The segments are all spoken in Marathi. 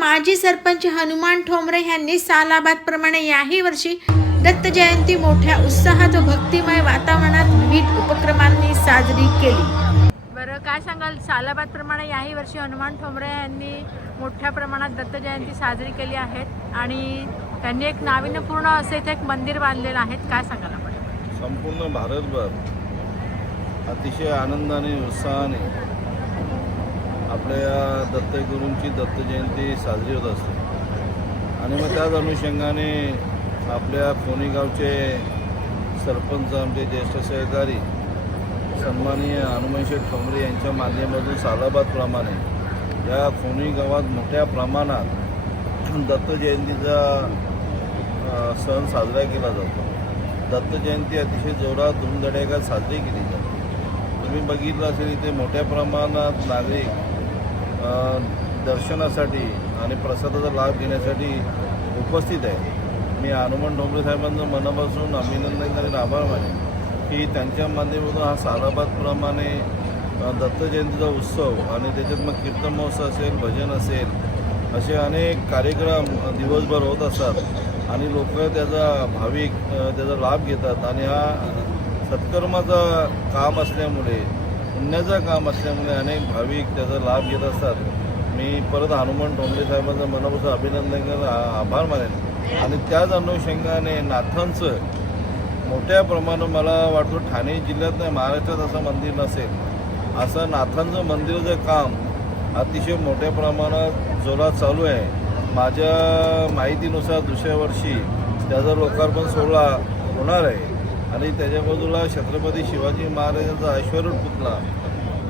माजी सरपंच हनुमान ठोंबरे यांनी सालाबादप्रमाणे याही वर्षी दत्त जयंती मोठ्या उत्साहात व भक्तिमय वातावरणात विविध उपक्रमांनी साजरी केली। बरं, काय सांगाल? सालाबादप्रमाणे याही वर्षी हनुमान ठोंबरे यांनी मोठ्या प्रमाणात दत्त जयंती साजरी केली आहे आणि त्यांनी एक नाविन्यपूर्ण असे इथे एक मंदिर बांधलेलं आहे। काय सांगाल आपण? संपूर्ण भारतभर अतिशय आनंदाने उत्साहाने आपल्या दत्तगुरूंची दत्त जयंती साजरी होत असते आणि मग त्याच अनुषंगाने आपल्या फोनी गावचे सरपंच आमचे ज्येष्ठ सहकारी सन्माननीय हनुमानशेठ ठोंबरे यांच्या माध्यमातून सालाबादप्रमाणे या फोनी गावात मोठ्या प्रमाणात दत्त जयंतीचा सण साजरा केला जातो। दत्त जयंती अतिशय जोरात धूमधडाक्यात साजरी केली जाते। तुम्ही बघितलं असेल इथे मोठ्या प्रमाणात नागरिक दर्शनासाठी आणि प्रसादाचा लाभ घेण्यासाठी उपस्थित आहे। मी हनुमान ठोंबरे साहेबांचं मनापासून अभिनंदन करेन, आभार मानेन की त्यांच्या माध्यमातून हा सालाबादप्रमाणे दत्त जयंतीचा उत्सव आणि त्याच्यात मग कीर्तन महोत्सव असेल, भजन असेल, असे अनेक कार्यक्रम दिवसभर होत असतात आणि लोक त्याचा भाविक त्याचा लाभ घेतात आणि हा सत्कर्माचा काम असल्यामुळे, पुण्याचा काम असल्यामुळे अनेक भाविक त्याचा लाभ घेत असतात। मी परत हनुमान ठोंबरे साहेबांचं मनापासून अभिनंदन करेन, आभार मानेन आणि त्याच अनुषंगाने नाथांचं मोठ्या प्रमाणात, मला वाटतं ठाणे जिल्ह्यात नाही महाराष्ट्रात असं मंदिर नसेल, असं नाथांचं मंदिराचं काम अतिशय मोठ्या प्रमाणात जोरात चालू आहे। माझ्या माहितीनुसार दुसऱ्या वर्षी त्याचा लोकार्पण सोहळा होणार आहे आणि त्याच्या बाजूला छत्रपती शिवाजी महाराजांचा ऐश्वर्य पुतळा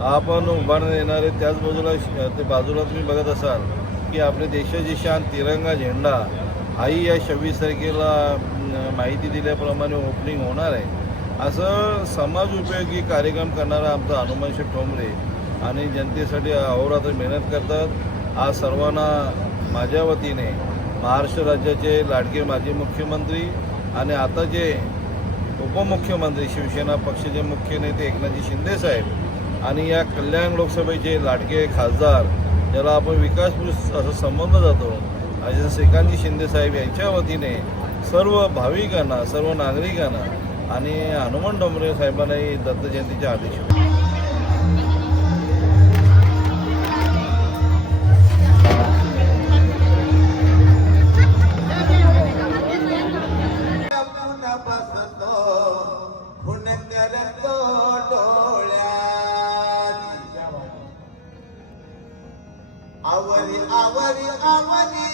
हा पण उभारण्यात येणार आहे। त्याच बाजूला ते बाजूला तुम्ही बघत असाल की आपल्या देशाची शान तिरंगा झेंडा हाही या 26 तारखेला माहिती दिल्याप्रमाणे ओपनिंग होणार आहे। असं समाज उपयोगी कार्यक्रम करणारा आमचा हनुमानशेठ ठोंबरे आणि जनतेसाठी अहोरात्र मेहनत करतात। आज सर्वांना माझ्या वतीने महाराष्ट्र राज्याचे लाडके माजी मुख्यमंत्री आणि आता जे उपमुख्यमंत्री शिवसेना पक्षाचे मुख्य नेते एकनाथजी शिंदे साहेब आणि या कल्याण लोकसभेचे लाडके खासदार ज्याला आपण विकास पुरुष असं संबोधलं जातो असे श्रीकांतजी शिंदे साहेब यांच्या वतीने सर्व भाविकांना, सर्व नागरिकांना आणि हनुमान ठोंबरे साहेबांनाही दत्त जयंतीचे हार्दिक शुभेच्छा। आवरी आवरी आवरी